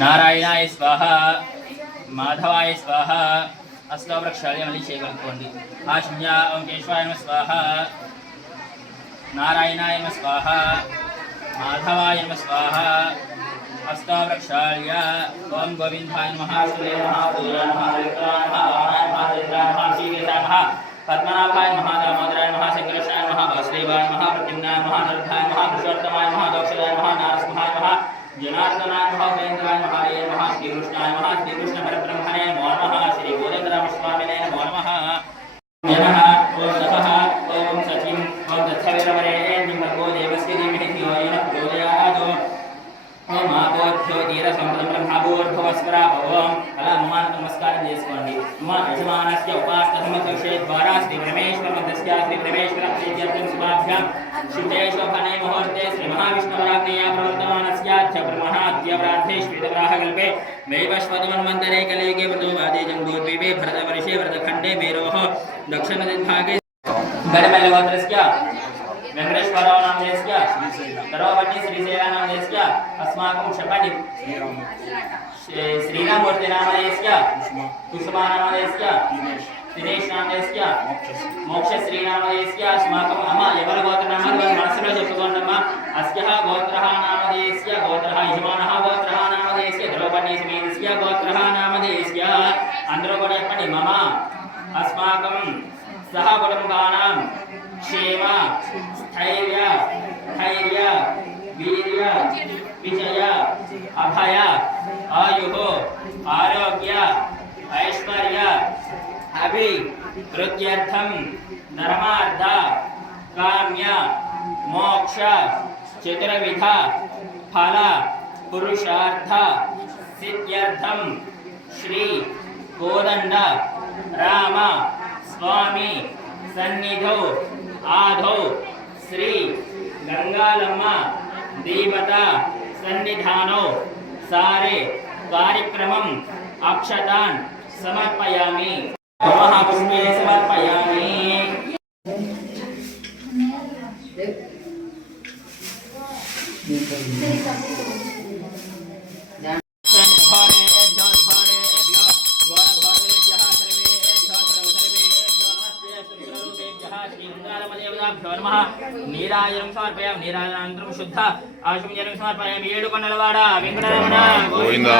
నారాయణాయ స్వాహ మాధవాయ స్వాహ అష్టవృక్షాలు మళ్ళీ చేయగలుగుకోండి ఆశున్య ఓం కేశవాయ నమః స్వాహ నారాయణాయ నమః స్వాహ మాధవాయ నమః స్వాహ అష్టావృక్షాళ్య ఓం గోవిందాయ నమః శ్రీ మహాపూరాయ నమః విక్రమాయ నమః వామనాయ నమః రుద్రాయ నమః శ్రీకేశాయ నమః పద్మనాభాయ నమః దామోదరాయ నమః శంకరేశాయ నమః వాసుదేవాయ నమః ప్రద్యుమ్నాయ నమః నరుద్ధాయ నమః పురుషోత్తమాయ నమః దోక్షదాయ నమః నారసింహాయ నమః జనార్దనాయ నమః ఉపేంద్రాయ నమః హరే నమః శ్రీకృష్ణాయ నమః శ్రీకృష్ణ तस्य उपास्तहमतिषेद्वारास्ति तो परमेश्वरं तस्या श्रीपरमेश्वरं प्रीत्यर्थं शुभाभ्यां शिवेश्वफने मुहूर्ते श्रीमहाविष्णुराज्ञया प्रवर्तमानस्याध्य ब्रह्मणाद्यवराधेश्वेतवराहकल्पे नैवश्वतमन्वन्तरे कलयुगे मृदोवादे भरतवर्षे भरतखण्डे मेरोः दक्षिणदिग्भागे गणमेलगोत्रस्य వెంకటేశ్వరనామ చేసి తర్వాత శ్రీశైలానామ చేసి అస్మాకం షపటి శ్రీరామూర్తి నామ చేసి కుసుమానామ చేసి దినేష్ నామ చేసి మోక్ష శ్రీనామ చేసి అస్మాకం అమ్మ ఎవరి గోత్రనామాలు మనసులో చెప్పుకోండమ్మా. అస్య గోత్ర నామ చేసి గోత్ర యజమాన గోత్ర నామ చేసి ద్రౌపదేశ గోత్ర నామ అందరూ కూడా చెప్పండి మమ అస్మాకం సహ క్షేమ धैर्य धैर्य वीर विजय, अभय, आयु, आरोग्य, ऐश्वर्य अभि कृत्यर्थम धर्मार्थ, काम्य, मोक्ष, चतुर्विध, फल, पुरुषार्थ सिद्ध्यर्थम श्री कोदंड राम, स्वामी, सन्निधौ आधौ శ్రీ గంగాలమ్మ దేవత సన్నిధానౌ సారే కార్యక్రమం అక్షతాన్ సమర్పయామి మహాపుష్పే సమర్పయామి దేవతాభ్యో నమ. నీరాజనం సమర్పయాం నీరాజనానంతరం శుద్ధ. ఆశుంజనం సమర్పయాం ఏడు కొండలవాడ వెంకటరమణ గోవిందా.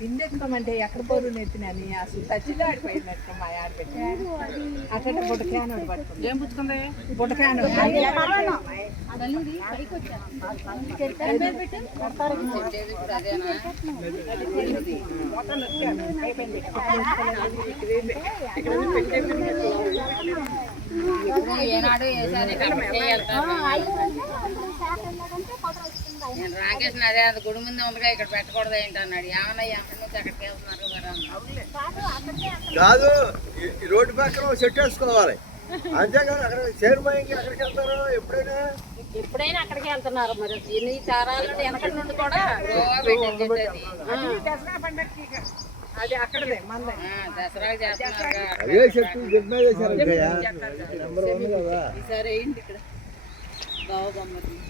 పిండెక్కమంటే ఎక్కడ పోరు నెత్తినని అసలు చచ్చిలో ఆడిపోయినట్టు మా ఆడబెట్టి అట్లా బుట్ట క్యాన్ ఒకటి పట్టుకుంది. ఏం పుచ్చుకుంది? బుట్ట క్యాన్ ఏనాడు వేసారి నేను రాకేష్ అదే అది గుడి ముందే ఉందిగా ఇక్కడ పెట్టకూడదు ఏంటి అన్నాడు. ఏమన్నా ఎక్కడి నుంచి ఎక్కడికి వెళ్తున్నారు మరి కాదు ఈ- రోడ్డు పక్కన చెట్టు వేసుకోవాలి. అంతేగాని అక్కడ చేరుమాయికి ఎక్కడికి వెళ్తారు? ఎప్పుడైనా? ఎప్పుడైనా అక్కడికి వెళ్తున్నారు మరి. ఎన్ని తరాల నుండి వెనకటి నుండి కూడా దసరా పండగకి. అది అక్కడదే మందే. చేస్తున్నారు అదే చెట్టు ఈసారి ఇక్కడ. నా ఫోటోలో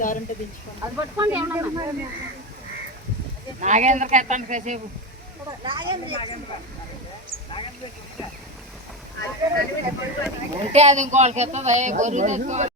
అది పట్టుకోండి ఏమన్నా నాగేంద్రకి ఎత్తండి కాసేపు. ఉంటే అది ఇంకోళ్ళకి ఎత్తది? గొర్రె తెచ్చుకోవాలి